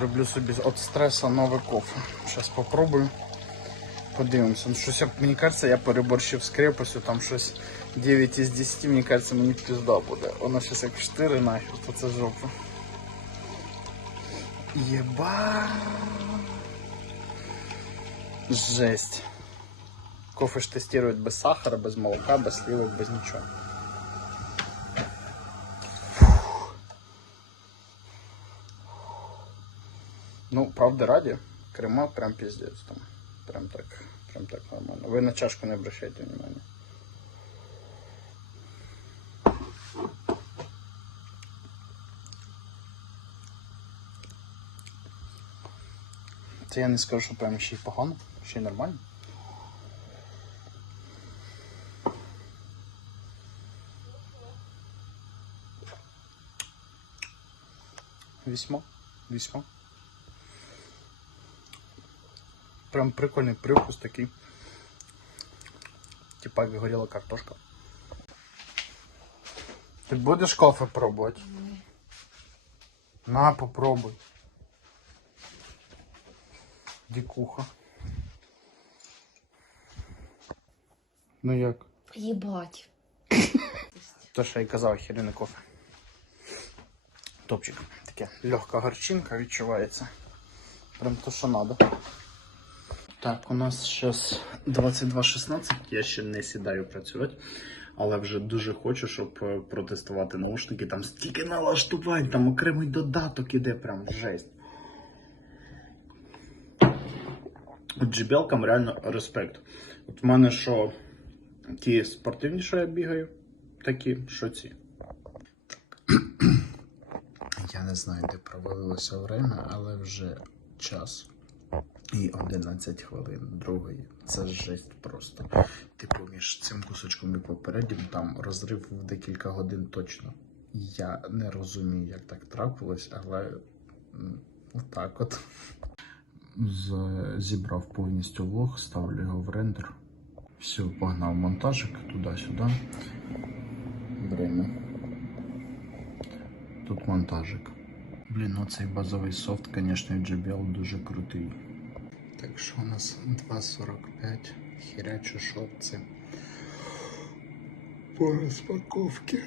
Роблю собі від стресу нове кофе. Зараз попробую. Подивимося. Ну, щось, мені кажеться, я переборщив з крепостю, там щось 9 із 10, мені кажеться, мені пізда буде. Воно щось як 4 нахер, то це жопа. Єба. Жесть. Кофе ж тестують без сахара, без молока, без сливок, без нічого. Ну, правда ради, крема прям пиздец там. Прям так, прям так нормально. Вы на чашку не обращайте внимания. Це я не скажу, що прям ще й погано, ще й нормально. Весьма, весьма. Прям прикольный привкус такий. Типа як горіла картошка. Ти будеш кофе пробувати? На, попробуй. Дікуха. Ну як? Єбать. То, що я й казав, хірине кофе. Топчик. Таке легка горчинка відчувається. Прям то, що надо. Так, у нас зараз 22.16, я ще не сідаю працювати, але вже дуже хочу, щоб е, протестувати наушники. Там стільки налаштувань, там окремий додаток іде, прям жесть. Джебелкам реально респект. От в мене що ті спортивні, що я бігаю, такі, що ці. Я не знаю, де провалилося время, але вже час. І 11 хвилин другої. Це жесть просто. Типу, між цим кусочком і попереднім там розрив в декілька годин точно. Я не розумію, як так трапилось, але отак от. Зібрав повністю влог, ставлю його в рендер. Все, погнав монтажик туди-сюди. Время. Тут монтажик. Блін, цей базовий софт, звісно, JBL дуже крутий. Так що у нас 2.45. Хірячу шопці По розпаковці.